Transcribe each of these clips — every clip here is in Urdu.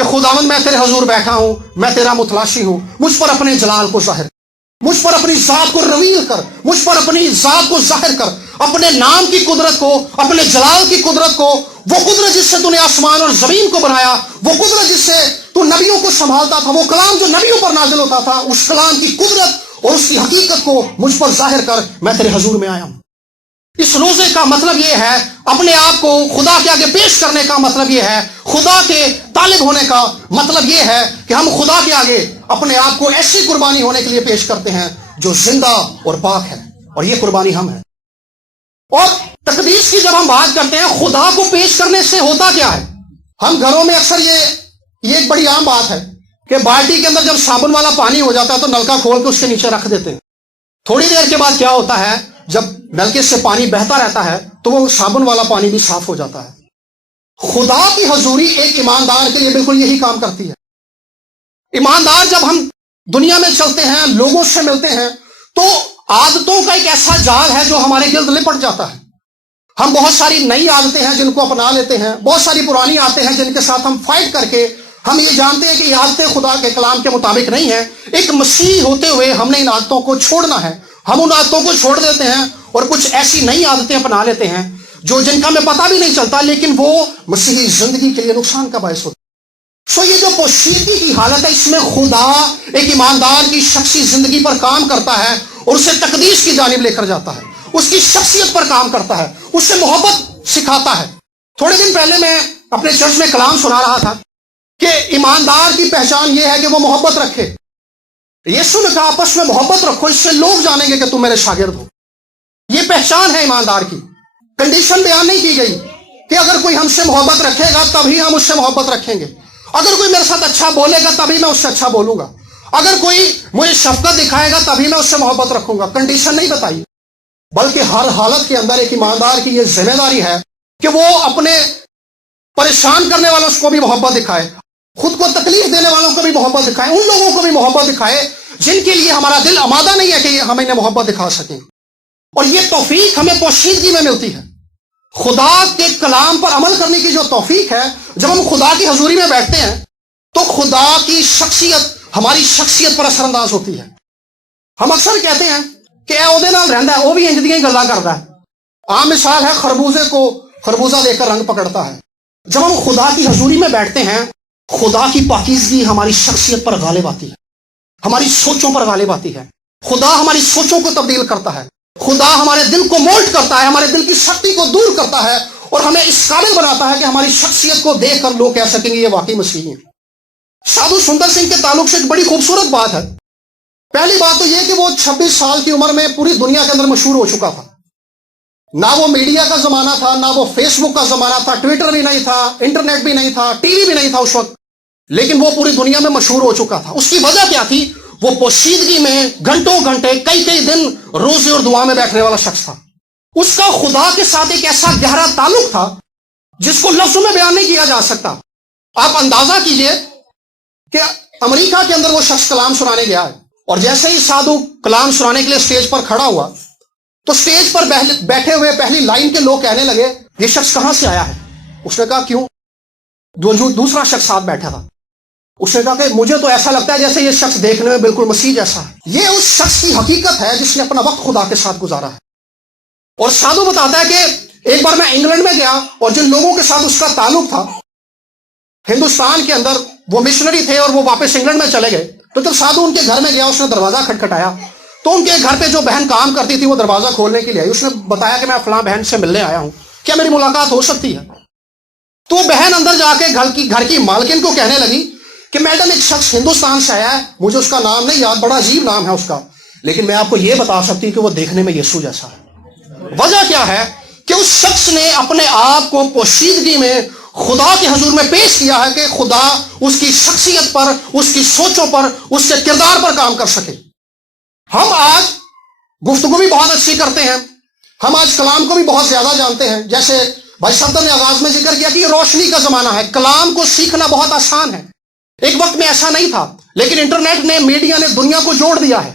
کہ خداوند میں تیرے حضور بیٹھا ہوں, میں تیرا متلاشی ہوں, مجھ پر اپنے جلال کو ظاہر, مجھ پر اپنی ذات کو رویل کر, مجھ پر اپنی ذات کو ظاہر کر, اپنے نام کی قدرت کو, اپنے جلال کی قدرت کو, وہ قدرت جس سے تو نے آسمان اور زمین کو بنایا, وہ قدرت جس سے تو نبیوں کو سنبھالتا تھا, وہ کلام جو نبیوں پر نازل ہوتا تھا, اس کلام کی قدرت اور اس کی حقیقت کو مجھ پر ظاہر کر, میں تیرے حضور میں آیا ہوں. اس روزے کا مطلب یہ ہے, اپنے آپ کو خدا کے آگے پیش کرنے کا مطلب یہ ہے, خدا کے طالب ہونے کا مطلب یہ ہے کہ ہم خدا کے آگے اپنے آپ کو ایسی قربانی ہونے کے لیے پیش کرتے ہیں جو زندہ اور پاک ہے, اور یہ قربانی ہم ہیں. اور تقدیس کی جب ہم بات کرتے ہیں, خدا کو پیش کرنے سے ہوتا کیا ہے؟ ہم گھروں میں اکثر یہ ایک بڑی عام بات ہے کہ بالٹی کے اندر جب صابن والا پانی ہو جاتا ہے تو نلکا کھول کے اس کے نیچے رکھ دیتے ہیں. تھوڑی دیر کے بعد کیا ہوتا ہے, جب نلکے سے پانی بہتا رہتا ہے تو وہ صابن والا پانی بھی صاف ہو جاتا ہے. خدا کی حضوری ایک ایماندار کے لیے بالکل یہی کام کرتی ہے. ایماندار جب ہم دنیا میں چلتے ہیں, لوگوں سے ملتے ہیں, تو عادتوں کا ایک ایسا جال ہے جو ہمارے گرد لپٹ جاتا ہے. ہم بہت ساری نئی عادتیں ہیں جن کو اپنا لیتے ہیں, بہت ساری پرانی عادتیں ہیں جن کے ساتھ ہم فائٹ کر کے ہم یہ جانتے ہیں کہ یہ عادتیں خدا کے کلام کے مطابق نہیں ہیں. ایک مسیح ہوتے ہوئے ہم نے ان عادتوں کو چھوڑنا ہے. ہم ان عادتوں کو چھوڑ دیتے ہیں اور کچھ ایسی نئی عادتیں اپنا لیتے ہیں جو جن کا ہمیں پتہ بھی نہیں چلتا, لیکن وہ مسیحی زندگی کے لیے نقصان کا باعث ہوتا ہے. یہ جو پوشیدگی کی حالت ہے, اس میں خدا ایک ایماندار کی شخصی زندگی پر کام کرتا ہے اور اسے تقدیس کی جانب لے کر جاتا ہے, اس کی شخصیت پر کام کرتا ہے, اس سے محبت سکھاتا ہے. تھوڑے دن پہلے میں اپنے چرچ میں کلام سنا رہا تھا کہ ایماندار کی پہچان یہ ہے کہ وہ محبت رکھے. یسوع نے کہا آپس میں محبت رکھو, اس سے لوگ جانیں گے کہ تم میرے شاگرد ہو. یہ پہچان ہے ایماندار کی. کنڈیشن بیان نہیں کی گئی کہ اگر کوئی ہم سے محبت رکھے گا تبھی ہم اس سے محبت رکھیں گے, اگر کوئی میرے ساتھ اچھا بولے گا تبھی میں اس سے اچھا بولوں گا, اگر کوئی مجھے شفقت دکھائے گا تبھی میں اس سے محبت رکھوں گا. کنڈیشن نہیں بتائی, بلکہ ہر حالت کے اندر ایک ایماندار کی یہ ذمہ داری ہے کہ وہ اپنے پریشان کرنے والوں کو بھی محبت دکھائے, خود کو تکلیف دینے والوں کو بھی محبت دکھائے, ان لوگوں کو بھی محبت دکھائے جن کے لیے ہمارا دل آمادہ نہیں ہے کہ ہم انہیں محبت دکھا سکیں. اور یہ توفیق ہمیں پوشیدگی میں ملتی ہے. خدا کے کلام پر عمل کرنے کی جو توفیق ہے, جب ہم خدا کی حضوری میں بیٹھتے ہیں تو خدا کی شخصیت ہماری شخصیت پر اثر انداز ہوتی ہے. ہم اکثر کہتے ہیں کہ اے اودے نال رہندا ہے, وہ بھی انج دیاں ہی گلاں کردا ہے. عام مثال ہے, خربوزے کو خربوزہ دے کر رنگ پکڑتا ہے. جب ہم خدا کی حضوری میں بیٹھتے ہیں, خدا کی پاکیزگی ہماری شخصیت پر غالب آتی ہے, ہماری سوچوں پر غالب آتی ہے. خدا ہماری سوچوں کو تبدیل کرتا ہے, خدا ہمارے دل کو مولڈ کرتا ہے, ہمارے دل کی سختی کو دور کرتا ہے اور ہمیں اس قابل بناتا ہے کہ ہماری شخصیت کو دیکھ کر لوگ کہہ سکیں گے یہ واقعی مسیحی ہیں. سادھو سندر سنگھ کے تعلق سے ایک بڑی خوبصورت بات ہے. پہلی بات تو یہ کہ وہ 26 سال کی عمر میں پوری دنیا کے اندر مشہور ہو چکا تھا. نہ وہ میڈیا کا زمانہ تھا, نہ وہ فیس بک کا زمانہ تھا, ٹویٹر بھی نہیں تھا, انٹرنیٹ بھی نہیں تھا, ٹی وی بھی نہیں تھا اس وقت, لیکن وہ پوری دنیا میں مشہور ہو چکا تھا. اس کی وجہ کیا تھی؟ وہ پوشیدگی میں گھنٹوں گھنٹے کئی دن روزے اور دعا میں بیٹھنے والا شخص تھا. اس کا خدا کے ساتھ ایک ایسا گہرا تعلق تھا جس کو لفظوں میں بیان نہیں کیا جا سکتا. آپ اندازہ کیجئے کہ امریکہ کے اندر وہ شخص کلام سنانے گیا ہے, اور جیسے ہی سادھو کلام سنانے کے لیے سٹیج پر کھڑا ہوا تو سٹیج پر بیٹھے ہوئے پہلی لائن کے لوگ کہنے لگے یہ شخص کہاں سے آیا ہے؟ اس نے کہا کیوں؟ دوسرا شخص ساتھ بیٹھا تھا, اس نے کہا کہ مجھے تو ایسا لگتا ہے جیسے یہ شخص دیکھنے میں بالکل مسیح جیسا ہے. یہ اس شخص کی حقیقت ہے جس نے اپنا وقت خدا کے ساتھ گزارا ہے. اور سادھو بتاتا ہے کہ ایک بار میں انگلینڈ میں گیا اور جن لوگوں کے ساتھ اس کا تعلق تھا ہندوستان کے اندر, وہ مشنری تھے اور وہ واپس انگلینڈ میں چلے گئے, تو جب سادھو ان کے گھر میں گیا اس نے دروازہ کھٹکھٹایا تو ان کے گھر پہ جو بہن کام کرتی تھی وہ دروازہ کھولنے کے لیے آئی. اس نے بتایا کہ میں فلاں بہن سے ملنے آیا ہوں, کیا میری ملاقات ہو سکتی ہے؟ تو بہن اندر جا کے گھر کی مالکن کو کہنے لگی کہ میڈم ایک شخص ہندوستان سے آیا ہے, مجھے اس کا نام نہیں یاد, بڑا عجیب نام ہے اس کا, لیکن میں آپ کو یہ بتا سکتی ہوں کہ وہ دیکھنے میں یسوع جیسا ہے. وجہ کیا ہے کہ اس شخص نے اپنے آپ کو پوشیدگی میں خدا کے حضور میں پیش کیا ہے کہ خدا اس کی شخصیت پر, اس کی سوچوں پر, اس کے کردار پر کام کر سکے. ہم آج گفتگو بھی بہت اچھی کرتے ہیں, ہم آج کلام کو بھی بہت زیادہ جانتے ہیں. جیسے بھائی صفدر نے آغاز میں ذکر کیا کہ یہ روشنی کا زمانہ ہے, کلام کو سیکھنا بہت آسان ہے. ایک وقت میں ایسا نہیں تھا, لیکن انٹرنیٹ نے, میڈیا نے دنیا کو جوڑ دیا ہے.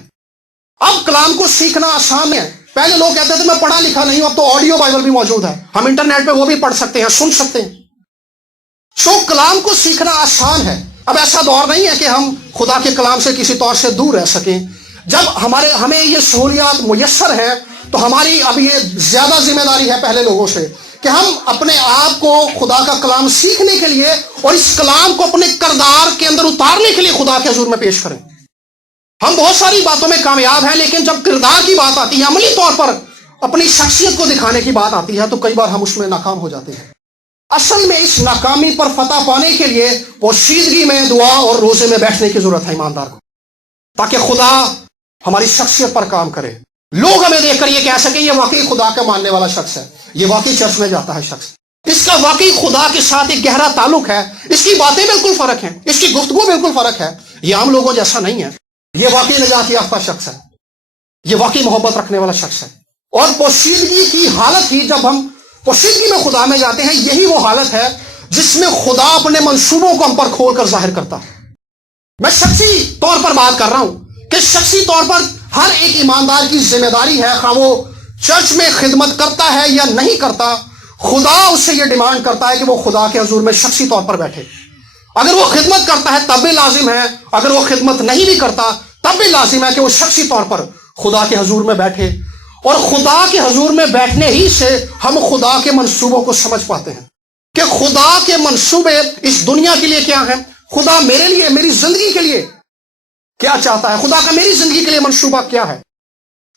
اب کلام کو سیکھنا آسان ہے. پہلے لوگ کہتے تھے میں پڑھا لکھا نہیں ہوں, اب تو آڈیو بائبل بھی موجود ہے, ہم انٹرنیٹ پہ وہ بھی پڑھ سکتے ہیں, سن سکتے ہیں. کلام کو سیکھنا آسان ہے. اب ایسا دور نہیں ہے کہ ہم خدا کے کلام سے کسی طور سے دور رہ سکیں. جب ہمیں یہ سہولیات میسر ہیں تو ہماری اب یہ زیادہ ذمہ داری ہے پہلے لوگوں سے کہ ہم اپنے آپ کو خدا کا کلام سیکھنے کے لیے اور اس کلام کو اپنے کردار کے اندر اتارنے کے لیے خدا کے حضور میں پیش کریں. ہم بہت ساری باتوں میں کامیاب ہیں، لیکن جب کردار کی بات آتی ہے، عملی طور پر اپنی شخصیت کو دکھانے کی بات آتی ہے، تو کئی بار ہم اس میں ناکام ہو جاتے ہیں. اصل میں اس ناکامی پر فتح پانے کے لیے پوشیدگی میں دعا اور روزے میں بیٹھنے کی ضرورت ہے ایماندار کو، تاکہ خدا ہماری شخصیت پر کام کرے. لوگ ہمیں دیکھ کر یہ کہہ سکیں یہ واقعی خدا کا ماننے والا شخص ہے، یہ واقعی چرچ میں جاتا ہے شخص، اس کا واقعی خدا کے ساتھ ایک گہرا تعلق ہے، اس کی باتیں بالکل فرق ہیں، اس کی گفتگو بالکل فرق ہے، یہ عام لوگوں جیسا نہیں ہے، یہ واقعی نجات یافتہ شخص ہے، یہ واقعی محبت رکھنے والا شخص ہے. اور پوشیدگی کی حالت ہی، جب ہم پوشیدگی میں خدا میں جاتے ہیں، یہی وہ حالت ہے جس میں خدا اپنے منصوبوں کو ہم پر کھول کر ظاہر کرتا ہے. میں شخصی طور پر بات کر رہا ہوں کہ شخصی طور پر ہر ایک ایماندار کی ذمہ داری ہے، خواہ وہ چرچ میں خدمت کرتا ہے یا نہیں کرتا، خدا اس سے یہ ڈیمانڈ کرتا ہے کہ وہ خدا کے حضور میں شخصی طور پر بیٹھے. اگر وہ خدمت کرتا ہے تب بھی لازم ہے، اگر وہ خدمت نہیں بھی کرتا تب بھی لازم ہے کہ وہ شخصی طور پر خدا کے حضور میں بیٹھے. اور خدا کے حضور میں بیٹھنے ہی سے ہم خدا کے منصوبوں کو سمجھ پاتے ہیں کہ خدا کے منصوبے اس دنیا کے لیے کیا ہیں، خدا میرے لیے، میری زندگی کے لیے کیا چاہتا ہے، خدا کا میری زندگی کے لیے منصوبہ کیا ہے.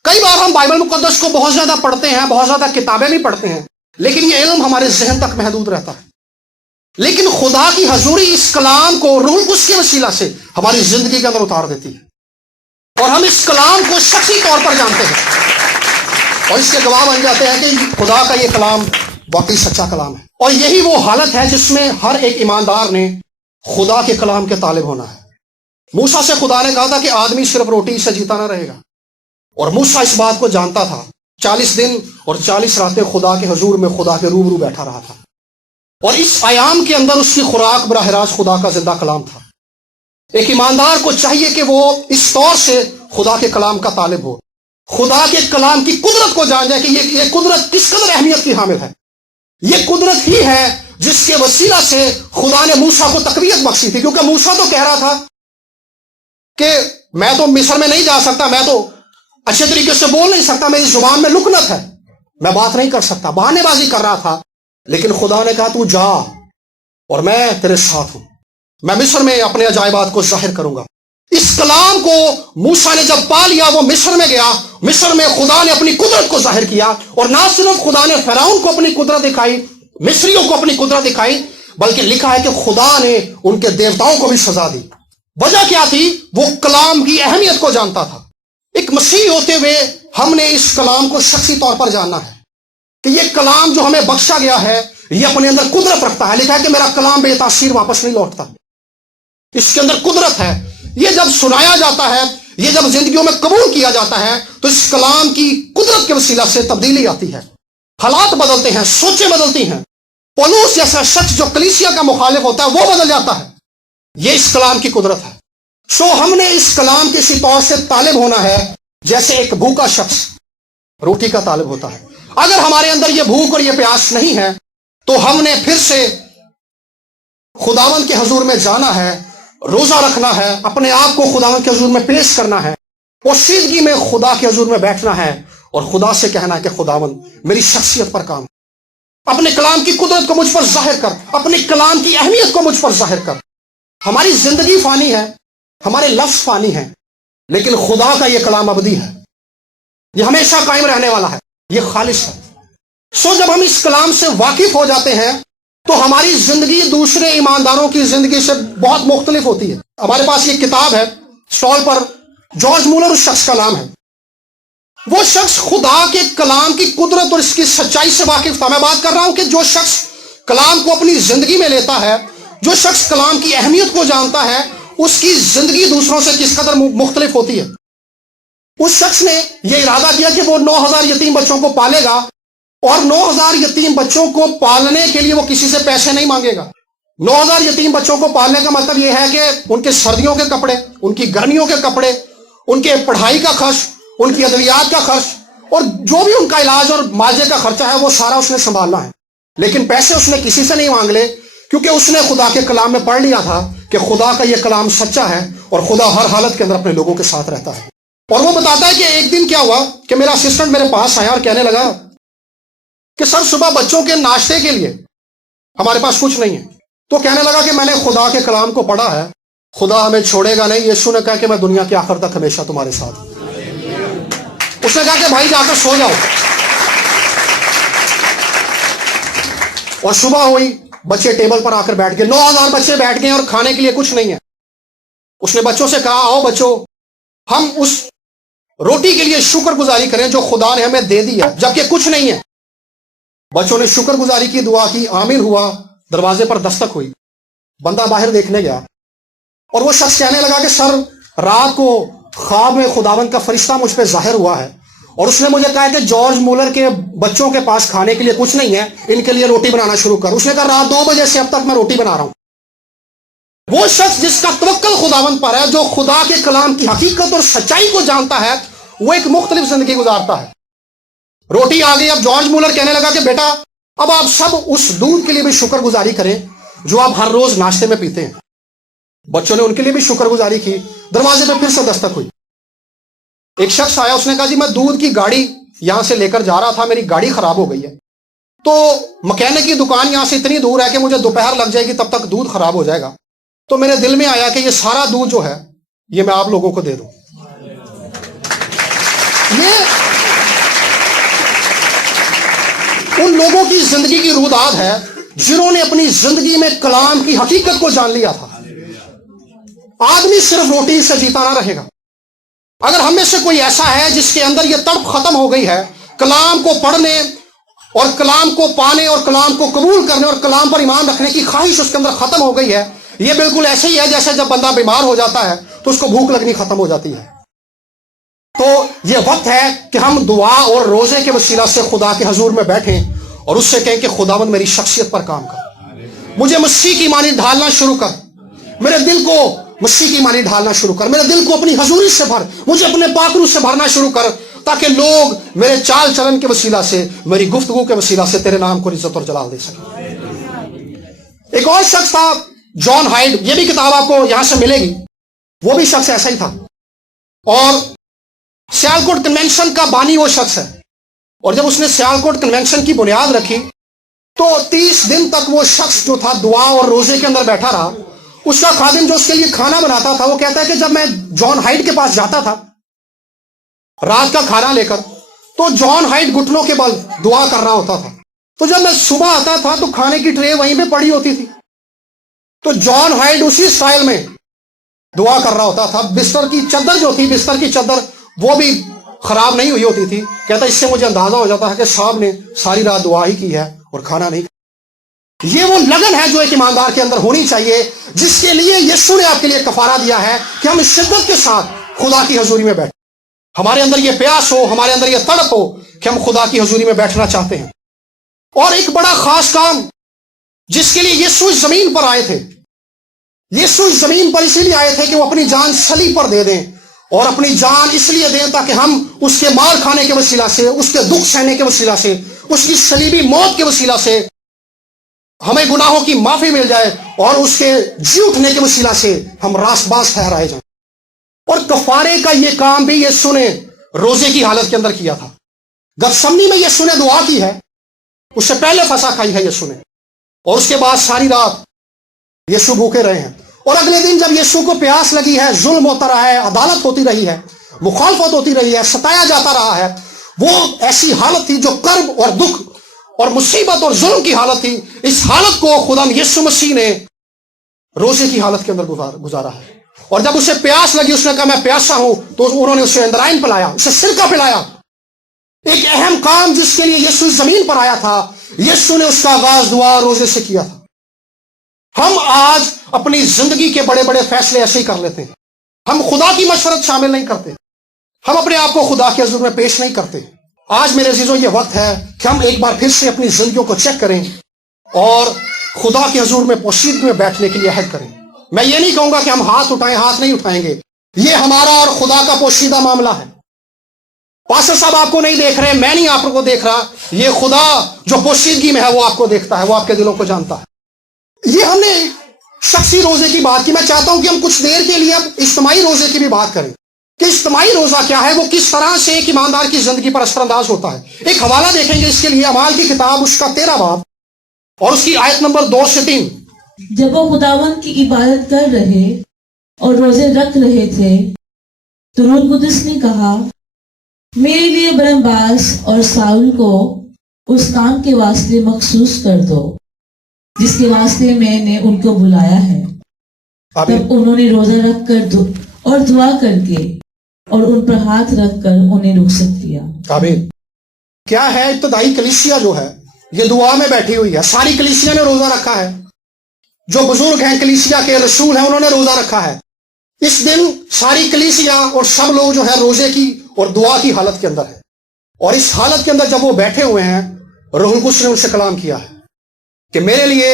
کئی بار ہم بائبل مقدس کو بہت زیادہ پڑھتے ہیں، بہت زیادہ کتابیں بھی پڑھتے ہیں، لیکن یہ علم ہمارے ذہن تک محدود رہتا ہے. لیکن خدا کی حضوری اس کلام کو روح القدس کے وسیلہ سے ہماری زندگی کے اندر اتار دیتی ہے، اور ہم اس کلام کو شخصی طور پر جانتے ہیں اور اس کے گواہ بن جاتے ہیں کہ خدا کا یہ کلام واقعی سچا کلام ہے. اور یہی وہ حالت ہے جس میں ہر ایک ایماندار نے خدا کے کلام کے طالب ہونا ہے. موسیٰ سے خدا نے کہا تھا کہ آدمی صرف روٹی سے جیتا نہ رہے گا، اور موسیٰ اس بات کو جانتا تھا. 40 دن اور 40 راتیں خدا کے حضور میں خدا کے روبرو بیٹھا رہا تھا، اور اس ایام کے اندر اس کی خوراک براہ راست خدا کا زندہ کلام تھا. ایک ایماندار کو چاہیے کہ وہ اس طور سے خدا کے کلام کا طالب ہو، خدا کے کلام کی قدرت کو جان جائے کہ یہ قدرت کس قدر اہمیت کی حامل ہے. یہ قدرت ہی ہے جس کے وسیلہ سے خدا نے موسیٰ کو تقویت بخشی تھی، کیونکہ موسیٰ تو کہہ رہا تھا کہ میں تو مصر میں نہیں جا سکتا، میں تو اچھے طریقے سے بول نہیں سکتا، میری زبان میں لکنت ہے، میں بات نہیں کر سکتا، بہانے بازی کر رہا تھا. لیکن خدا نے کہا تو جا اور میں تیرے ساتھ ہوں، میں مصر میں اپنے عجائبات کو ظاہر کروں گا. اس کلام کو موسیٰ نے جب پا لیا، وہ مصر میں گیا، مصر میں خدا نے اپنی قدرت کو ظاہر کیا، اور نہ صرف خدا نے فرعون کو اپنی قدرت دکھائی، مصریوں کو اپنی قدرت دکھائی، بلکہ لکھا ہے کہ خدا نے ان کے دیوتاؤں کو بھی سزا دی. وجہ کیا تھی؟ وہ کلام کی اہمیت کو جانتا تھا. ایک مسیح ہوتے ہوئے ہم نے اس کلام کو شخصی طور پر جاننا ہے کہ یہ کلام جو ہمیں بخشا گیا ہے یہ اپنے اندر قدرت رکھتا ہے. لکھا ہے کہ میرا کلام بے تاثیر واپس نہیں لوٹتا، اس کے اندر قدرت ہے. یہ جب سنایا جاتا ہے، یہ جب زندگیوں میں قبول کیا جاتا ہے، تو اس کلام کی قدرت کے وسیلہ سے تبدیلی آتی ہے، حالات بدلتے ہیں، سوچیں بدلتی ہیں. پولس جیسا شخص جو کلیسیا کا مخالف ہوتا ہے وہ بدل جاتا ہے. یہ اس کلام کی قدرت ہے. ہم نے اس کلام کے اسی طور سے طالب ہونا ہے جیسے ایک بھوکا شخص روٹی کا طالب ہوتا ہے. اگر ہمارے اندر یہ بھوک اور یہ پیاس نہیں ہے تو ہم نے پھر سے خداوند کے حضور میں جانا ہے، روزہ رکھنا ہے، اپنے آپ کو خداوند کے حضور میں پیش کرنا ہے، پوشیدگی میں خدا کے حضور میں بیٹھنا ہے، اور خدا سے کہنا ہے کہ خداوند میری شخصیت پر کام، اپنے کلام کی قدرت کو مجھ پر ظاہر کر، اپنے کلام کی اہمیت کو مجھ پر ظاہر کر. ہماری زندگی فانی ہے، ہمارے لفظ فانی ہیں، لیکن خدا کا یہ کلام ابدی ہے، یہ ہمیشہ قائم رہنے والا ہے، یہ خالص ہے. جب ہم اس کلام سے واقف ہو جاتے ہیں تو ہماری زندگی دوسرے ایمانداروں کی زندگی سے بہت مختلف ہوتی ہے. ہمارے پاس یہ کتاب ہے اسٹال پر، جارج مولر اس شخص کا نام ہے. وہ شخص خدا کے کلام کی قدرت اور اس کی سچائی سے واقف تھا. میں بات کر رہا ہوں کہ جو شخص کلام کو اپنی زندگی میں لیتا ہے، جو شخص کلام کی اہمیت کو جانتا ہے، اس کی زندگی دوسروں سے کس قدر مختلف ہوتی ہے. اس شخص نے یہ ارادہ کیا کہ وہ 9000 یتیم بچوں کو پالے گا، اور 9000 یتیم بچوں کو پالنے کے لیے وہ کسی سے پیسے نہیں مانگے گا. 9000 یتیم بچوں کو پالنے کا مطلب یہ ہے کہ ان کے سردیوں کے کپڑے، ان کی گرمیوں کے کپڑے، ان کے پڑھائی کا خرچ، ان کی ادویات کا خرچ، اور جو بھی ان کا علاج اور معالجے کا خرچہ ہے وہ سارا اس نے سنبھالنا ہے. لیکن پیسے اس نے کسی سے نہیں مانگ لے، کیونکہ اس نے خدا کے کلام میں پڑھ لیا تھا کہ خدا کا یہ کلام سچا ہے اور خدا ہر حالت کے اندر اپنے لوگوں کے ساتھ رہتا ہے. اور وہ بتاتا ہے کہ ایک دن کیا ہوا کہ میرا اسسٹنٹ میرے پاس آیا اور کہنے لگا کہ سر صبح بچوں کے ناشتے کے لیے ہمارے پاس کچھ نہیں ہے. تو کہنے لگا کہ میں نے خدا کے کلام کو پڑھا ہے, خدا ہمیں چھوڑے گا نہیں. یسوع نے کہا کہ میں دنیا کے آخر تک ہمیشہ تمہارے ساتھ. اس نے کہا کہ بھائی جا کر سو جاؤ. اور صبح ہوئی, بچے ٹیبل پر آ کر بیٹھ گئے. 9000 بچے بیٹھ گئے اور کھانے کے لیے کچھ نہیں ہے. اس نے بچوں سے کہا آؤ بچوں, ہم اس روٹی کے لیے شکر گزاری کریں جو خدا نے ہمیں دے دی ہے جبکہ کچھ نہیں ہے. بچوں نے شکر گزاری کی, دعا کی, آمین ہوا. دروازے پر دستک ہوئی, بندہ باہر دیکھنے گیا اور وہ شخص کہنے لگا کہ سر رات کو خواب میں خداوند کا فرشتہ مجھ پہ ظاہر ہوا ہے اور اس نے مجھے کہا کہ جارج مولر کے بچوں کے پاس کھانے کے لیے کچھ نہیں ہے, ان کے لیے روٹی بنانا شروع کر. اس نے کہا رات 2 بجے سے اب تک میں روٹی بنا رہا ہوں. وہ شخص جس کا توکل خداوند پر ہے, جو خدا کے کلام کی حقیقت اور سچائی کو جانتا ہے, وہ ایک مختلف زندگی گزارتا ہے. روٹی آ گئی. اب جارج مولر کہنے لگا کہ بیٹا اب آپ سب اس دودھ کے لیے بھی شکر گزاری کریں جو آپ ہر روز ناشتے میں پیتے ہیں. بچوں نے ان کے لیے بھی شکر گزاری کی. دروازے پہ پھر سے دستک ہوئی. ایک شخص آیا, اس نے کہا جی میں دودھ کی گاڑی یہاں سے لے کر جا رہا تھا, میری گاڑی خراب ہو گئی ہے, تو مکینک کی دکان یہاں سے اتنی دور ہے کہ مجھے دوپہر لگ جائے گی, تب تک دودھ خراب ہو جائے گا. تو میرے دل میں آیا کہ یہ سارا دودھ جو ہے یہ میں آپ لوگوں کو دے دوں. یہ ان لوگوں کی زندگی کی روداد ہے جنہوں نے اپنی زندگی میں کلام کی حقیقت کو جان لیا تھا. آدمی صرف روٹی سے جیتا نہ رہے گا. اگر ہم میں سے کوئی ایسا ہے جس کے اندر یہ تڑپ ختم ہو گئی ہے کلام کو پڑھنے اور کلام کو پانے اور کلام کو قبول کرنے اور کلام پر ایمان رکھنے کی خواہش اس کے اندر ختم ہو گئی ہے, یہ بالکل ایسے ہی ہے جیسے جب بندہ بیمار ہو جاتا ہے تو اس کو بھوک لگنی ختم ہو جاتی ہے. تو یہ وقت ہے کہ ہم دعا اور روزے کے وسیلہ سے خدا کے حضور میں بیٹھیں اور اس سے کہیں کہ خداوند میری شخصیت پر کام کر, مجھے مسیح کی مانی ڈھالنا شروع کر, میرے دل کو مسیح کی مانی ڈھالنا شروع کر, میرے دل کو اپنی حضوری سے بھر, مجھے اپنے پاک روح سے بھرنا شروع کر, تاکہ لوگ میرے چال چلن کے وسیلہ سے, میری گفتگو کے وسیلہ سے تیرے نام کو عزت اور جلال دے سکیں. ایک اور شخص تھا جان ہائیڈ, یہ بھی کتاب آپ کو یہاں سے ملے گی. وہ بھی شخص ایسا ہی تھا اور سیالکوٹ کنونشن کا بانی وہ شخص ہے. اور جب اس نے سیالکوٹ کنونشن کی بنیاد رکھی تو 30 دن تک وہ شخص جو تھا دعا اور روزے کے اندر بیٹھا رہا. اس کا خادم جو اس کے لیے کھانا بناتا تھا, وہ کہتا ہے کہ جب میں جان ہائیڈ کے پاس جاتا تھا رات کا کھانا لے کر, تو جان ہائیڈ گھٹنوں کے بل دعا کر رہا ہوتا تھا. تو جب میں صبح آتا تھا تو کھانے کی ٹرے وہیں پہ پڑی ہوتی تھی, تو جان ہائیڈ اسی سٹائل میں دعا کر رہا ہوتا تھا. بستر کی چادر جو تھی, بستر کی چادر وہ بھی خراب نہیں ہوئی ہوتی تھی. کہتا اس سے مجھے اندازہ ہو جاتا ہے کہ صاحب نے ساری رات دعا ہی کی ہے اور کھانا نہیں. یہ وہ لگن ہے جو ایک ایماندار کے اندر ہونی چاہیے, جس کے لیے یسوع نے آپ کے لیے کفارہ دیا ہے کہ ہم شدت کے ساتھ خدا کی حضوری میں بیٹھیں. ہمارے اندر یہ پیاس ہو, ہمارے اندر یہ تڑپ ہو کہ ہم خدا کی حضوری میں بیٹھنا چاہتے ہیں. اور ایک بڑا خاص کام جس کے لیے یسوع زمین پر آئے تھے, یسوع زمین پر اسی لیے آئے تھے کہ وہ اپنی جان صلیب پر دے دیں, اور اپنی جان اس لیے دیں تاکہ ہم اس کے مار کھانے کے وسیلہ سے, اس کے دکھ سہنے کے وسیلہ سے, اس کی صلیبی موت کے وسیلہ سے ہمیں گناہوں کی معافی مل جائے اور اس کے جی اٹھنے کے وسیلہ سے ہم راست باز ٹھہرائے جائیں. اور کفارے کا یہ کام بھی یسوع نے روزے کی حالت کے اندر کیا تھا. گتسمنی میں یسوع نے دعا کی ہے, اس سے پہلے فسح کھائی ہے یسوع نے, اور اس کے بعد ساری رات یسوع بھوکے رہے ہیں. اور اگلے دن جب یسوع کو پیاس لگی ہے, ظلم ہوتا رہا ہے, عدالت ہوتی رہی ہے, مخالفت ہوتی رہی ہے, ستایا جاتا رہا ہے, وہ ایسی حالت تھی جو کرب اور دکھ اور مصیبت اور ظلم کی حالت تھی. اس حالت کو خدا یسوع مسیح نے روزے کی حالت کے اندر گزارا ہے. اور جب اسے پیاس لگی, اس نے کہا میں پیاسا ہوں, تو انہوں نے اسے اندرائن پلایا, اسے سرکہ پلایا. ایک اہم کام جس کے لیے یسوع زمین پر آیا تھا, یسوع نے اس کا آغاز دعا روزے سے کیا تھا. ہم آج اپنی زندگی کے بڑے بڑے فیصلے ایسے ہی کر لیتے ہیں. ہم خدا کی مشورت شامل نہیں کرتے, ہم اپنے آپ کو خدا کے حضور میں پیش نہیں کرتے. آج میرے عزیزوں یہ وقت ہے کہ ہم ایک بار پھر سے اپنی زندگیوں کو چیک کریں اور خدا کے حضور میں پوشیدگی میں بیٹھنے کے لیے عہد کریں. میں یہ نہیں کہوں گا کہ ہم ہاتھ اٹھائیں, ہاتھ نہیں اٹھائیں گے. یہ ہمارا اور خدا کا پوشیدہ معاملہ ہے. پاسٹر صاحب آپ کو نہیں دیکھ رہے, میں نہیں آپ کو دیکھ رہا, یہ خدا جو پوشیدگی میں ہے وہ آپ کو دیکھتا ہے, وہ آپ کے دلوں کو جانتا ہے. یہ ہم نے شخصی روزے کی بات کی. میں چاہتا ہوں کہ ہم کچھ دیر کے لیے اب اجتماعی روزے کی بھی بات کریں کہ اجتماعی روزہ کیا ہے, وہ کس طرح سے ایک ایماندار کی زندگی پر اثر انداز ہوتا ہے. ایک حوالہ دیکھیں گے اس کے لیے, اعمال کی کتاب اس کا 13 باب اور اس کی آیت نمبر 2 سے 3. جب وہ خداوند کی عبادت کر رہے اور روزے رکھ رہے تھے تو روح القدس نے کہا, میرے لیے برنباس اور ساؤل کو اس کام کے واسطے مخصوص کر دو جس کے واسطے میں نے ان کو بلایا ہے. تب انہوں نے روزہ رکھ کر اور دعا کر کے اور ان پر ہاتھ رکھ کر انہیں رخصت کیا. آمین. کیا ہے, ابتدائی کلیسیا جو ہے یہ دعا میں بیٹھی ہوئی ہے. ساری کلیسیا نے روزہ رکھا ہے. جو بزرگ ہیں کلیسیا کے, رسول ہیں, انہوں نے روزہ رکھا ہے. اس دن ساری کلیسیا اور سب لوگ جو ہے روزے کی اور دعا کی حالت کے اندر ہے. اور اس حالت کے اندر جب وہ بیٹھے ہوئے ہیں, روح القدس نے ان سے کلام کیا ہے کہ میرے لیے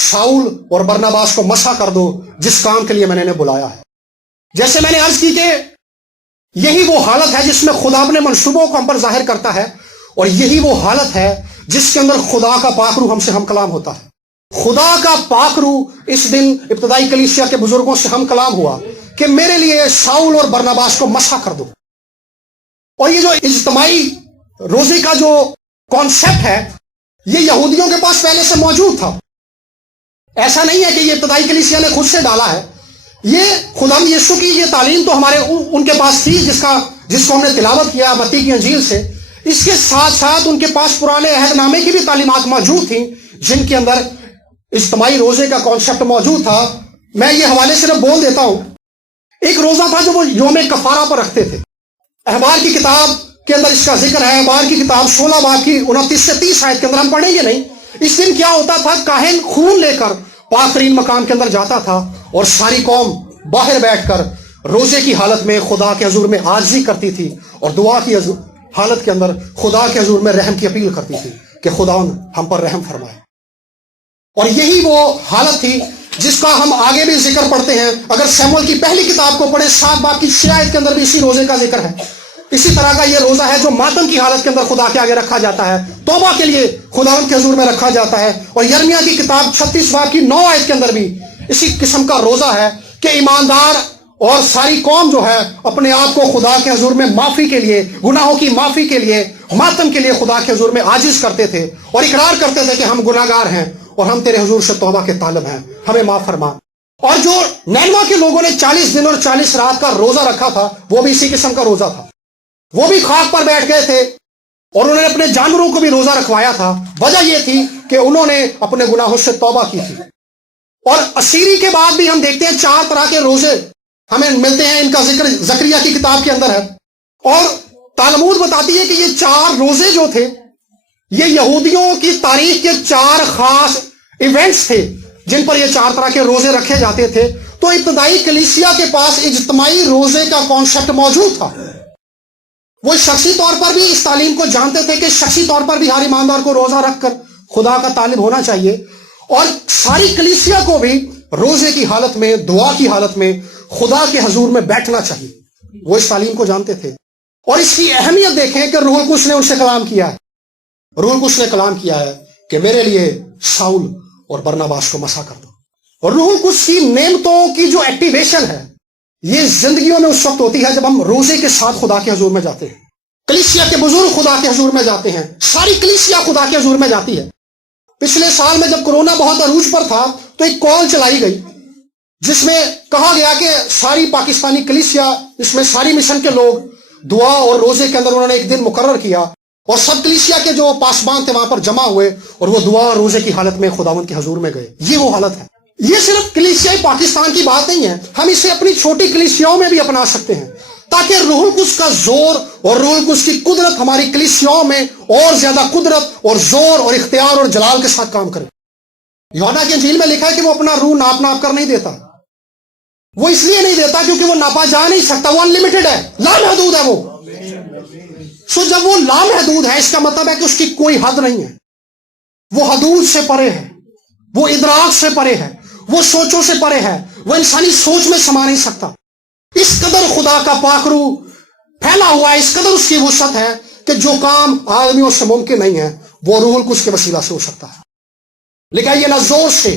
شاؤل اور برناباس کو مسح کر دو جس کام کے لیے میں نے انہیں بلایا ہے. جیسے میں نے عرض کی کہ یہی وہ حالت ہے جس میں خدا اپنے منصوبوں کو ہم پر ظاہر کرتا ہے, اور یہی وہ حالت ہے جس کے اندر خدا کا پاک روح ہم سے ہم کلام ہوتا ہے. خدا کا پاک روح اس دن ابتدائی کلیسیا کے بزرگوں سے ہم کلام ہوا کہ میرے لیے شاؤل اور برناباس کو مسح کر دو. اور یہ جو اجتماعی روزے کا جو کانسیپٹ ہے یہ یہودیوں کے پاس پہلے سے موجود تھا. ایسا نہیں ہے کہ یہ ابتدائی کلیسیا نے خود سے ڈالا ہے. یہ خدا یسوع کی یہ تعلیم تو ہمارے ان کے پاس تھی جس کو ہم نے تلاوت کیا متی کی انجیل سے. اس کے ساتھ ساتھ ان کے پاس پرانے عہد نامے کی بھی تعلیمات موجود تھیں جن کے اندر اجتماعی روزے کا کانسیپٹ موجود تھا. میں یہ حوالے صرف بول دیتا ہوں. ایک روزہ تھا جو وہ یوم کفارہ پر رکھتے تھے. احبار کی کتاب کے اندر اس کا ذکر ہے. احبار کی کتاب 16 باب کی 29 سے 30 آیت کے اندر, ہم پڑھیں گے نہیں. اس دن کیا ہوتا تھا, کاہن خون لے کر پاک ترین مقام کے اندر جاتا تھا اور ساری قوم باہر بیٹھ کر روزے کی حالت میں خدا کے حضور میں عاجزی کرتی تھی اور دعا کی حالت کے اندر خدا کے حضور میں رحم کی اپیل کرتی تھی کہ خدا ہم پر رحم فرمائے. اور یہی وہ حالت تھی جس کا ہم آگے بھی ذکر پڑھتے ہیں. اگر سیموئیل کی پہلی کتاب کو پڑھیں 7 باب کی 6 آیت کے اندر بھی اسی روزے کا ذکر ہے. اسی طرح کا یہ روزہ ہے جو ماتم کی حالت کے اندر خدا کے آگے رکھا جاتا ہے, توبہ کے لیے خدا کے حضور میں رکھا جاتا ہے. اور یرمیہ کی کتاب 36 باب کی 9 آیت کے اندر بھی اسی قسم کا روزہ ہے کہ ایماندار اور ساری قوم جو ہے اپنے آپ کو خدا کے حضور میں معافی کے لیے, گناہوں کی معافی کے لیے, ماتم کے لیے خدا کے حضور میں عاجز کرتے تھے اور اقرار کرتے تھے کہ ہم گناہگار ہیں اور ہم تیرے حضور سے توبہ کے طالب ہیں, ہمیں معاف فرما. اور جو نینوا کے لوگوں نے 40 دن اور 40 رات کا روزہ رکھا تھا وہ بھی اسی قسم کا روزہ تھا. وہ بھی خاک پر بیٹھ گئے تھے اور انہوں نے اپنے جانوروں کو بھی روزہ رکھوایا تھا. وجہ یہ تھی کہ انہوں نے اپنے گناہوں سے توبہ کی تھی. اور اسیری کے بعد بھی ہم دیکھتے ہیں 4 طرح کے روزے ہمیں ملتے ہیں. ان کا ذکر زکریا کی کتاب کے اندر ہے. اور تالمود بتاتی ہے کہ یہ 4 روزے جو تھے یہ یہودیوں کی تاریخ کے 4 خاص ایونٹس تھے جن پر یہ 4 طرح کے روزے رکھے جاتے تھے. تو ابتدائی کلیسیا کے پاس اجتماعی روزے کا کانسیپٹ موجود تھا. وہ شخصی طور پر بھی اس تعلیم کو جانتے تھے کہ شخصی طور پر بھی ہر ایماندار کو روزہ رکھ کر خدا کا طالب ہونا چاہیے, اور ساری کلیسیا کو بھی روزے کی حالت میں, دعا کی حالت میں خدا کے حضور میں بیٹھنا چاہیے. وہ اس تعلیم کو جانتے تھے. اور اس کی اہمیت دیکھیں کہ روح القدس نے ان سے کلام کیا ہے. روح القدس نے کلام کیا ہے کہ میرے لیے شاؤل اور برناباس کو مسح کر دو. اور روح القدس کی نعمتوں کی جو ایکٹیویشن ہے یہ زندگیوں میں اس وقت ہوتی ہے جب ہم روزے کے ساتھ خدا کے حضور میں جاتے ہیں. کلیسیا کے بزرگ خدا کے حضور میں جاتے ہیں. ساری کلیسیا خدا کے حضور میں جاتی ہے. پچھلے سال میں جب کورونا بہت عروج پر تھا تو ایک کال چلائی گئی جس میں کہا گیا کہ ساری پاکستانی کلیسیا, اس میں ساری مشن کے لوگ دعا اور روزے کے اندر انہوں نے ایک دن مقرر کیا اور سب کلیسیا کے جو پاسبان تھے وہاں پر جمع ہوئے اور وہ دعا اور روزے کی حالت میں خداوند کے حضور میں گئے. یہ وہ حالت ہے. یہ صرف کلیسیائی پاکستان کی بات نہیں ہے, ہم اسے اپنی چھوٹی کلیسیاؤں میں بھی اپنا سکتے ہیں تاکہ روح القدس کا زور اور روح القدس کی قدرت ہماری کلیسیاؤں میں اور زیادہ قدرت اور زور اور اختیار اور جلال کے ساتھ کام کرے. یوحنا کی انجیل میں لکھا ہے کہ وہ اپنا روح ناپ کر نہیں دیتا. وہ اس لیے نہیں دیتا کیونکہ وہ ناپا جا نہیں سکتا, وہ انلمیٹڈ ہے, لامحدود ہے. وہ جب وہ لامحدود ہے اس کا مطلب ہے کہ اس کی کوئی حد نہیں ہے. وہ حدود سے پرے ہے, وہ ادراک سے پرے ہے, وہ سوچوں سے پرے ہے, وہ انسانی سوچ میں سما نہیں سکتا. اس قدر خدا کا پاک روح پھیلا ہوا ہے, اس قدر اس کی وسعت ہے کہ جو کام آدمیوں سے ممکن نہیں ہے وہ روح القدس کے وسیلہ سے ہو سکتا ہے. لکھا یہ نہ زور سے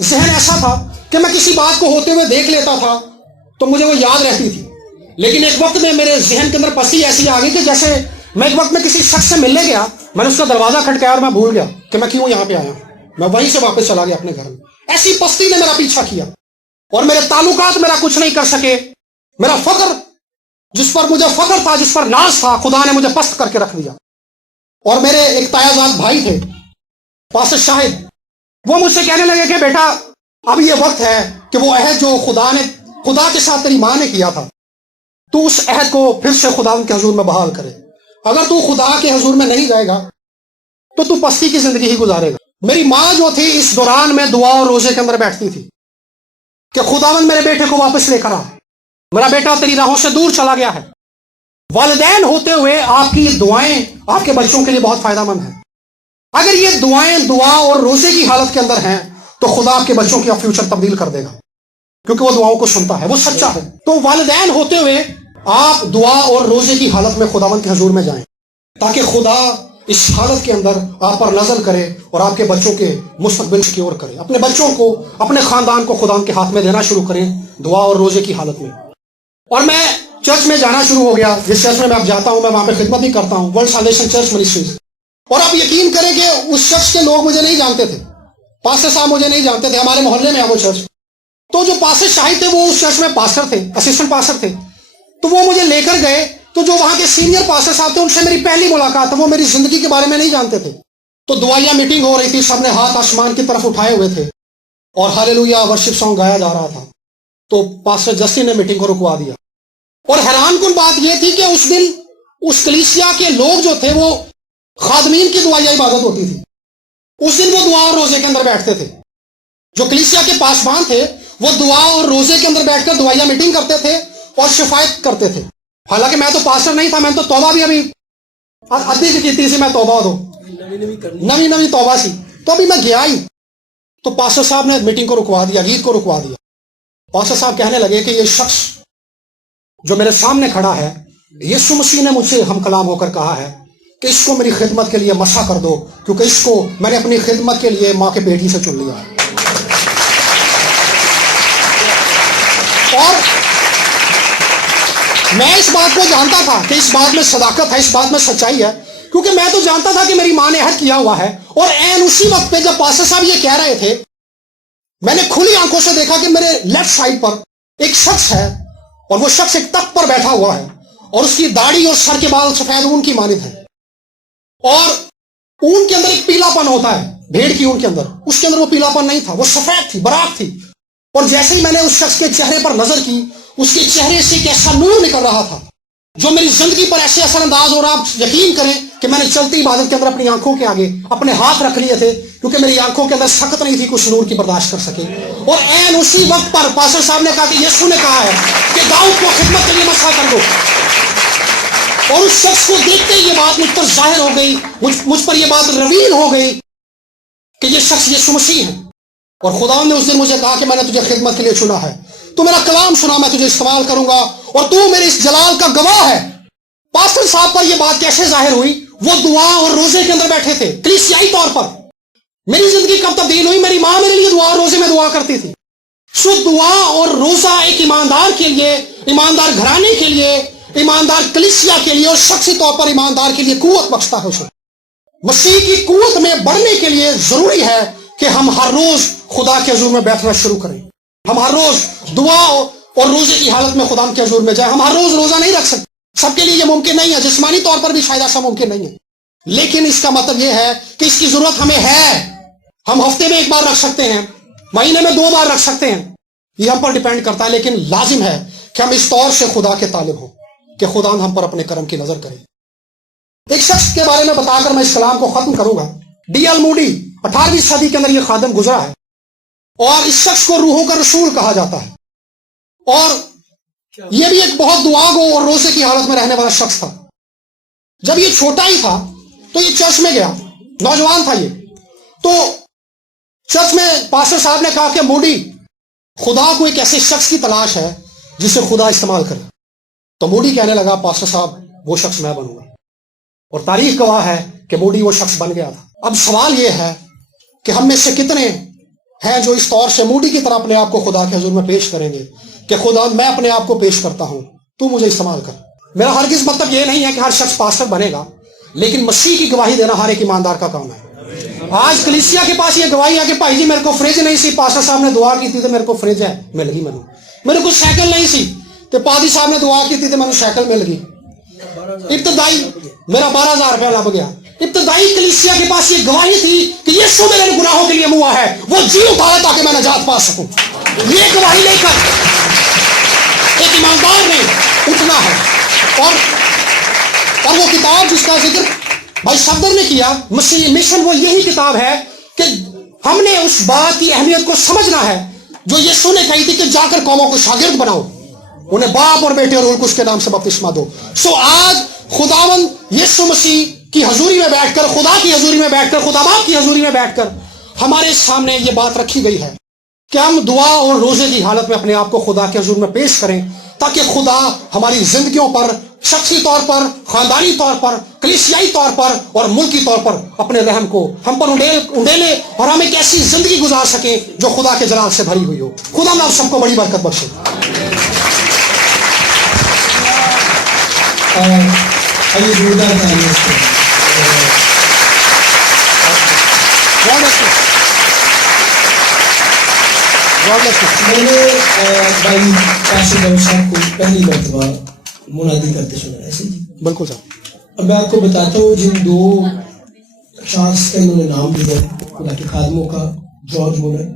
ذہن ایسا تھا کہ میں کسی بات کو ہوتے ہوئے دیکھ لیتا تھا تو مجھے وہ یاد رہتی تھی، لیکن ایک وقت میں میرے ذہن کے اندر پسی ایسی آ گئی کہ جیسے میں ایک وقت میں کسی شخص سے ملنے گیا، میں نے اس کا دروازہ کھٹکایا اور میں بھول گیا کہ میں کیوں یہاں پہ آیا ہوں، میں وہیں سے واپس چلا گیا اپنے گھر میں۔ ایسی پستی نے میرا پیچھا کیا اور میرے تعلقات میرا کچھ نہیں کر سکے۔ میرا فخر، جس پر مجھے فخر تھا، جس پر ناز تھا، خدا نے مجھے پست کر کے رکھ دیا۔ اور میرے ایک تایازاد بھائی تھے پاسٹر شاہد، وہ مجھ سے کہنے لگے کہ بیٹا اب یہ وقت ہے کہ وہ عہد جو خدا کے ساتھ تیری ماں نے کیا تھا، تو اس عہد کو پھر سے خدا کے حضور میں بحال کرے۔ اگر تو خدا کے حضور میں نہیں جائے گا تو پستی کی زندگی ہی گزارے گا۔ میری ماں جو تھی اس دوران میں دعا اور روزے کے اندر بیٹھتی تھی کہ خداوند میرے بیٹے کو واپس لے کر آ، میرا بیٹا تیری راہوں سے دور چلا گیا ہے۔ والدین ہوتے ہوئے آپ کی یہ دعائیں آپ کے بچوں کے لیے بہت فائدہ مند ہیں۔ اگر یہ دعائیں دعا اور روزے کی حالت کے اندر ہیں تو خدا آپ کے بچوں کی فیوچر تبدیل کر دے گا، کیونکہ وہ دعاؤں کو سنتا ہے، وہ سچا ہے۔ تو والدین ہوتے ہوئے آپ دعا اور روزے کی حالت میں خداوند کے حضور میں جائیں تاکہ خدا اس حالت کے اندر آپ پر نظر کرے اور آپ کے بچوں کے مستقبل سیکیور کرے۔ اپنے بچوں کو، اپنے خاندان کو خدا کے ہاتھ میں دینا شروع کریں دعا اور روزے کی حالت میں۔ اور میں چرچ میں جانا شروع ہو گیا، جس چرچ میں اب جاتا ہوں، میں وہاں پہ خدمت بھی کرتا ہوں، ورلڈ سیلیبریشن چرچ منسٹریز۔ اور آپ یقین کریں کہ اس چرچ کے لوگ مجھے نہیں جانتے تھے، پاسٹر صاحب مجھے نہیں جانتے تھے، ہمارے محلے میں ہے وہ چرچ۔ تو جو پاسٹر شاہد تھے وہ اس چرچ میں پاسٹر تھے، اسسٹنٹ پاسٹر تھے، تو وہ مجھے لے کر گئے۔ تو جو وہاں کے سینئر پاسٹر صاحب تھے ان سے میری پہلی ملاقات، وہ میری زندگی کے بارے میں نہیں جانتے تھے۔ تو دعائیہ میٹنگ ہو رہی تھی، سب نے ہاتھ آسمان کی طرف اٹھائے ہوئے تھے اور ہاللویا ورشپ سانگ گایا جا رہا تھا۔ تو پاسٹر جسٹن نے میٹنگ کو رکوا دیا، اور حیران کن بات یہ تھی کہ اس دن اس کلیسیا کے لوگ جو تھے وہ خادمین کی دعائیہ عبادت ہوتی تھی، اس دن وہ دعا اور روزے کے اندر بیٹھتے تھے۔ جو کلیسیا کے پاسبان تھے وہ دعا اور روزے کے اندر بیٹھ کر دعائیہ میٹنگ کرتے تھے اور شفایت کرتے تھے۔ حالانکہ میں تو پاسٹر نہیں تھا، میں تو توبہ بھی ابھی ادھی کی تھی، میں توبہ دو نئی توبہ سی، تو ابھی میں گیا ہی تو پاسٹر صاحب نے میٹنگ کو رکوا دیا، گیت کو رکوا دیا۔ پاسٹر صاحب کہنے لگے کہ یہ شخص جو میرے سامنے کھڑا ہے، یسوع مسیح نے مجھ سے ہم کلام ہو کر کہا ہے کہ اس کو میری خدمت کے لیے مسا کر دو، کیونکہ اس کو میں نے اپنی خدمت کے لیے ماں کے پیٹ ہی سے چن لیا ہے۔ اور میں اس بات کو جانتا تھا کہ اس بات میں صداقت ہے، اس بات میں سچائی ہے، کیونکہ میں تو جانتا تھا کہ میری ماں نے عہد کیا ہوا ہے۔ اور عین اسی وقت پہ جب پاسٹر صاحب یہ کہہ رہے تھے، میں نے کھلی آنکھوں سے دیکھا کہ میرے لیفٹ سائڈ پر ایک شخص ہے، اور وہ شخص ایک تخت پر بیٹھا ہوا ہے، اور اس کی داڑھی اور سر کے بال سفید اون کی مانند ہے، اور اون کے اندر ایک پیلا پن ہوتا ہے، بھیڑ کی اون کے اندر، اس کے اندر وہ پیلا پن نہیں تھا، وہ سفید تھی، براق تھی۔ اور جیسے ہی میں نے اس شخص کے چہرے پر نظر کی، اس کے چہرے سے ایک ایسا نور نکل رہا تھا جو میری زندگی پر ایسے اثر انداز، اور آپ یقین کریں کہ میں نے چلتی عبادت کے اندر اپنی آنکھوں کے آگے اپنے ہاتھ رکھ لیے تھے، کیونکہ میری آنکھوں کے اندر سخت نہیں تھی کچھ نور کی برداشت کر سکے۔ اور عین اسی وقت پر پاسٹر صاحب نے کہا کہ یسوع نے کہا ہے کہ داؤد کو خدمت کے لیے مسا کر دو۔ اور اس شخص کو دیکھتے ہی یہ بات مجھ پر ظاہر ہو گئی، مجھ پر یہ بات رویل ہو گئی کہ یہ شخص یسوع مسیح ہے۔ اور خدا نے اس دن مجھے کہا کہ میں نے تجھے خدمت کے لیے چنا ہے، تو میرا کلام سنا، میں تجھے استعمال کروں گا اور تو میرے اس جلال کا گواہ ہے۔ پاسٹر صاحب پر یہ بات کیسے ظاہر ہوئی؟ وہ دعا اور روزے کے اندر بیٹھے تھے کلیسیائی طور پر۔ میری زندگی کب تبدیل ہوئی؟ میری ماں میرے لیے دعا اور روزے میں دعا کرتی تھی۔ سو دعا اور روزہ ایک ایماندار کے لیے، ایماندار گھرانے کے لیے، ایماندار کلیسیا کے لیے اور شخصی طور پر ایماندار کے لیے قوت بخشتا ہے اسے۔ مسیح کی قوت میں بڑھنے کے لیے ضروری ہے کہ ہم ہر روز خدا کے حضور میں بیٹھنا شروع کریں، ہم ہر روز دعا اور روزے کی حالت میں خدا کے حضور میں جائیں۔ ہم ہر روز روزہ نہیں رکھ سکتے، سب کے لیے یہ ممکن نہیں ہے، جسمانی طور پر بھی شاید ایسا ممکن نہیں ہے، لیکن اس کا مطلب یہ ہے کہ اس کی ضرورت ہمیں ہے۔ ہم ہفتے میں 1 بار رکھ سکتے ہیں، مہینے میں 2 بار رکھ سکتے ہیں، یہ ہم پر ڈیپینڈ کرتا ہے، لیکن لازم ہے کہ ہم اس طور سے خدا کے طالب ہوں کہ خدا ہم پر اپنے کرم کی نظر کرے۔ ایک شخص کے بارے میں بتا کر میں اس کلام کو ختم کروں گا۔ ڈی ایل موڈی 18ویں صدی کے اندر یہ خادم گزرا ہے، اور اس شخص کو روحوں کا رسول کہا جاتا ہے، اور یہ بھی ایک بہت دعا گو اور روزے کی حالت میں رہنے والا شخص تھا۔ جب یہ چھوٹا ہی تھا تو یہ چرچ میں گیا، نوجوان تھا یہ، تو چرچ میں پاسٹر صاحب نے کہا کہ موڈی، خدا کو ایک ایسے شخص کی تلاش ہے جسے خدا استعمال کرے۔ تو موڈی کہنے لگا پاسٹر صاحب وہ شخص میں بنوں گا، اور تاریخ گواہ ہے کہ موڈی وہ شخص بن گیا تھا۔ اب سوال یہ ہے کہ ہم میں سے کتنے ہیں جو اس طور سے موڈی کی طرح اپنے آپ کو خدا کے حضور میں پیش کریں گے کہ خدا میں اپنے آپ کو پیش کرتا ہوں, تو مجھے استعمال کر. میرا ہرگز مطلب یہ نہیں ہے کہ ہر شخص پاسٹر بنے گا, لیکن مسیح کی گواہی دینا ہر ایک ایماندار کا کام ہے. آج کلیسیا کے پاس یہ گواہی ہے کہ بھائی جی میرے کو فریج نہیں سی, پاسٹر صاحب نے دعا کی تھی تو میرے کو فریج ہے مل گئی. میرے کو سائیکل نہیں سی تو پادری صاحب نے دعا کی تھی تو مجھے سائیکل مل گئی. ابتدائی میرا 12,000 روپیہ لگ گیا. ابتدائی کلیسیا کے پاس یہ گواہی تھی کہ یسوع میرے گناہوں کے لیے ہوا ہے, وہ جی اٹھایا تاکہ میں نجات پا سکوں. یہ گواہی لے کر ایک ایماندار نے اٹھنا ہے. اور وہ کتاب جس کا ذکر بھائی صفدر نے کیا, مسیح مشن, وہ یہی کتاب ہے کہ ہم نے اس بات کی اہمیت کو سمجھنا ہے جو یسوع نے کہی تھی کہ جا کر قوموں کو شاگرد بناؤ, انہیں باپ اور بیٹے اور روح القدس کے نام سے بپتسمہ دو. سو آج خداوند یسوع مسیح کی حضوری میں بیٹھ کر, خدا کی حضوری میں بیٹھ کر, خدا باپ کی حضوری میں بیٹھ کر ہمارے سامنے یہ بات رکھی گئی ہے کہ ہم دعا اور روزے کی حالت میں اپنے آپ کو خدا کے حضور میں پیش کریں تاکہ خدا ہماری زندگیوں پر شخصی طور پر, خاندانی طور پر, کلیسیائی طور پر اور ملکی طور پر اپنے رحم کو ہم پر انڈیلے اور ہم ایک ایسی زندگی گزار سکیں جو خدا کے جلال سے بھری ہوئی ہو. خدا ہم سب کو بڑی برکت بخشے. آئیے زوردار تعریف کریں. میں نے بھائی پاسٹر داؤد صاحب کو پہلی مرتبہ منادی کرتے سنا ایسے جی. بالکل صاحب. اب میں آپ کو بتاتا ہوں جن دو شخص کا انہوں نے نام لیا ہے خدا کے خادموں کا, جارج مولر